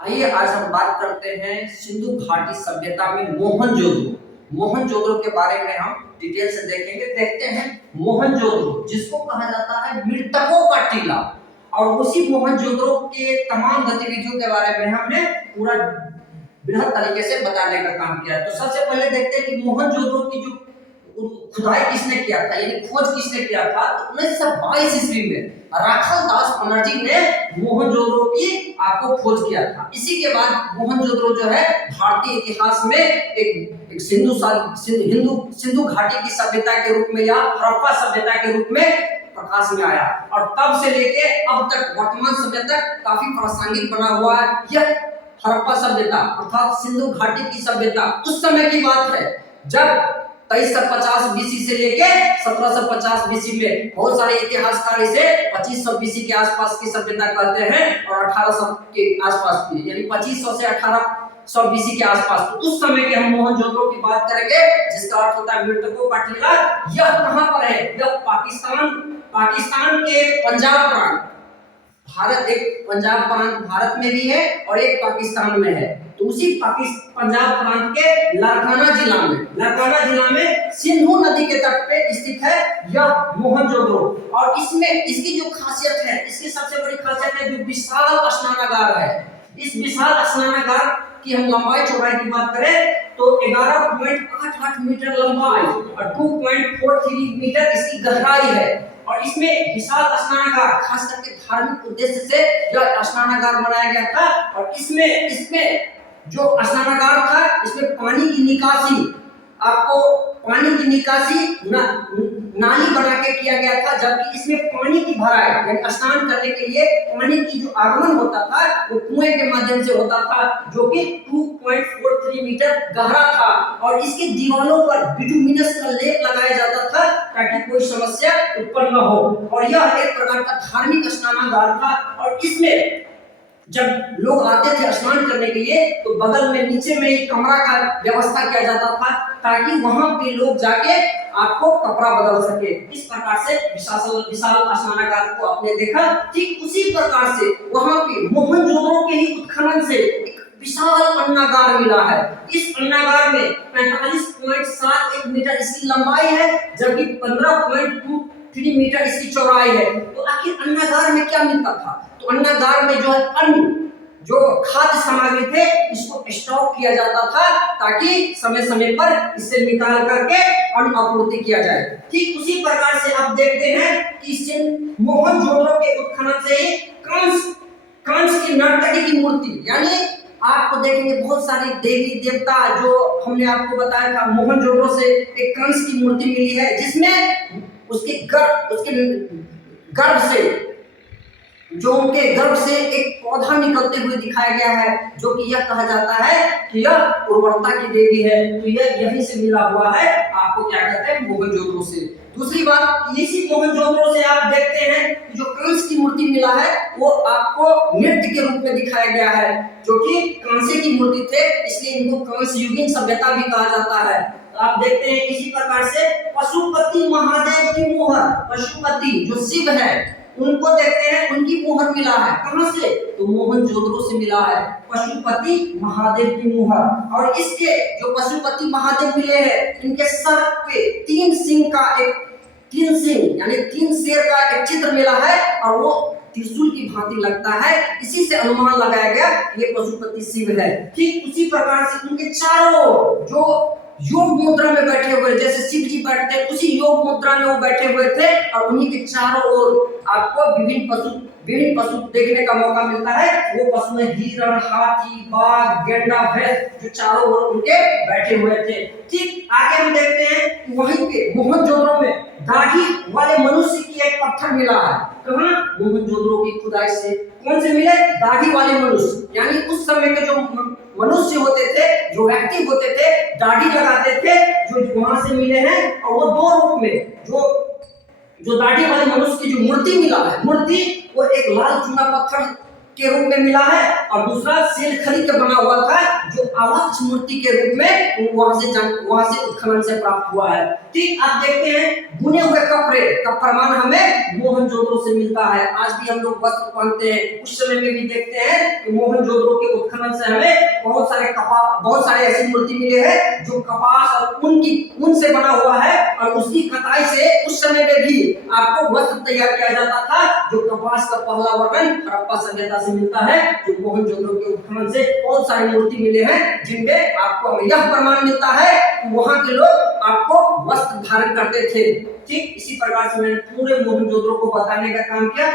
आइए आज हम बात करते हैं सिंधु घाटी सभ्यता में मोहनजोदड़ो। मोहनजोदड़ो के बारे में हम डिटेल से देखेंगे। देखते हैं मोहनजोदड़ो जिसको कहा जाता है मृतकों का टीला, और उसी मोहनजोदड़ो के तमाम गतिविधियों के बारे में हमने पूरा बृहद तरीके से बताने का काम किया है। तो सबसे पहले देखते हैं कि मोहनजोदड़ो की जो खुदाई किसने किया था, यानी खोज किसने किया था। तो 1922 ईस्वी में राखल दास बनर्जी ने मोहनजोदड़ो की आपको खोज किया था। इसी के बाद मोहनजोदड़ो जो है भारतीय इतिहास में एक सिंधु घाटी की सभ्यता के रूप में या हड़प्पा सभ्यता के रूप में प्रकाश में आया, और तब से लेके अब तक वर्तमान समय तक काफी प्रासंगिक बना हुआ है। यह हड़प्पा सभ्यता अर्थात सिंधु घाटी की सभ्यता उस समय की बात है जब 2350 बीसी से लेके 1750 बीसी में बहुत सारे इतिहासकार इसे 2500 बीसी के आसपास की सभ्यता कहते हैं, और 1800 के आसपास की, यानी 2500 से 1800 बीसी के आसपास। तो उस समय के हम मोहनजोदड़ो की बात करेंगे जिसका अर्थ होता है मृतकों का टीला। यह कहां पर है? यह पाकिस्तान के पंजाब प्रांत, भारत एक पंजाब प्रांत भारत में भी है और एक पाकिस्तान में है। तो उसी पंजाब प्रांत के लारकाना जिला में सिंधु नदी के तट पे स्थित है यह मोहनजोदड़ो। और इसमें इसकी जो खासियत है, इसकी सबसे बड़ी खासियत है जो विशाल स्नानागार है। इस विशाल स्नानागार की हम लंबाई चौड़ाई की बात करें तो 11.88 मीटर लंबाई और 2.43 मीटर इसकी गहराई है। और इसमें विशाल स्नानागार खास करके धार्मिक उद्देश्य से यह स्नानागार बनाया गया था। और इसमें जो स्नानागार था इसमें पानी की निकासी नाली बना के किया गया था, जबकि इसमें पानी की भराई यानी स्नान करने के लिए पानी की जो आगमन होता था वो कुएं के माध्यम से होता था, जो कि 2.43 मीटर गहरा था। और इसकी दीवारों पर बिटुमिनस का लेप लगाया जाता था ताकि कोई समस्या उत्पन्न न हो। और यह एक प्रकार का धार्मिक स्नानागार था। और इसमें जब लोग आते थे स्नान करने के लिए तो बगल में नीचे में एक कमरा का व्यवस्था किया जाता था ताकि वहां पे लोग जाके आपको कपड़ा बदल सके। इस प्रकार से विशाल स्नानागार को आपने देखा। ठीक उसी प्रकार से वहां पे मोहनजोदड़ो के ही उत्खनन से एक विशाल अन्नागार मिला है। इस अन्नागार में 45.71 मीटर इसकी लंबाई है, जबकि 15.23 मीटर इसकी चौड़ाई है। तो आखिर अन्नागार में क्या मिलता था? तो अन्नागार में जो है अन्न, जो खाद्य सामग्री थे इसको स्टॉक किया जाता था ताकि समय समय पर इसे निकाल करके अन्न आपूर्ति किया जाए। ठीक उसी प्रकार से आप देखते हैं कि मोहनजोदड़ो के उत्खनन से ही कंस की नर्तकी की मूर्ति, यानी आपको देखेंगे बहुत सारी देवी देवता जो हमने आपको बताया था, मोहनजोदड़ो से एक कंस की मूर्ति मिली है जिसमें उसके गर्भ से जो उनके गर्भ से एक पौधा निकलते हुए दिखाया गया है, जो कि यह कहा जाता है कि यह उर्वरता की देवी है। तो यह यहीं से मिला हुआ है आपको क्या कहते हैं मोहनजोदड़ो से। दूसरी बात, इसी मोहनजोदड़ो से आप देखते हैं कि जो कंस की मूर्ति मिला है वो आपको नृत्य के रूप में दिखाया गया है, जो कि कांसे की मूर्ति थे, इसलिए इनको कंस युगीन सभ्यता भी कहा जाता है। तो आप देखते हैं इसी प्रकार से पशुपति महादेव की मुहर, पशुपति जो शिव है उनको देखते हैं, उनकी मुहर मिला है कहां से? तो मोहनजोदड़ो से मिला है, पशुपति महादेव की मुहर। और इसके जो पशुपति महादेव मिले हैं इनके सर पे 3 सिंह यानी 3 शेर का एक चित्र मिला है, और वो त्रिशूल की भांति लगता है। इसी से अनुमान लगाया गया ये पशुपति शिव है। ठीक उसी प्रकार से उनके चारों जो योग मुद्रा में बैठे हुए, जैसे शिव जी बैठते हैं उसी योग मुद्रा में वो बैठे हुए थे, और उन्हीं के चारों ओर आपको विभिन्न पशु देखने का मौका मिलता है। वो पशु में हिरण, हाथी, बाघ, गेंडा, भैंस जो चारों ओर उनके बैठे हुए थे। ठीक आगे हम देखते हैं कि वहीं पे मोहनजोदड़ो में दाढ़ी वाले मनुष्य की एक पत्थर मिला है। कहां? मोहनजोदड़ो की खुदाई से। कौन से मिले? दाढ़ी वाले मनुष्य, यानी उस समय के जो मनुष्य होते थे, जो व्यक्ति होते थे, दाढ़ी लगाते थे, जो वहां से मिले हैं। और वो 2 रूप में, जो दाढ़ी वाले मनुष्य की जो मूर्ति मिला है, मूर्ति वो एक लाल चूना पत्थर के रूप में मिला है, और दूसरा सेलखड़ी का बना हुआ था जो आवाज मूर्ति के रूप में वहां से उत्खनन से प्राप्त हुआ है। ठीक आप देखते हैं बुने हुए कपड़े का प्रमाण हमें मोहनजोदड़ो से मिलता है। आज भी हम लोग वस्त्र पहनते हैं, उस समय में भी देखते हैं कि मोहनजोदड़ो के उत्खनन उत्खनन से हमें बहुत सारे ऐसी मूर्ति मिले हैं जो कपास और ऊन से बना हुआ है, और उसकी कताई से उस समय में भी आपको वस्त्र तैयार किया जाता था, जो कपास का पहला वर्णन हड़प्पा सभ्यता से मिलता है। जो मोहनजोदड़ो के उत्खनन से बहुत सारी मूर्ति मिले हैं जिनमें आपको यह प्रमाण मिलता है कि वहां के लोग आपको वस्त्र धारण करते थे। ठीक इसी प्रकार से मैंने पूरे मोहनजोदड़ो को बताने का काम किया।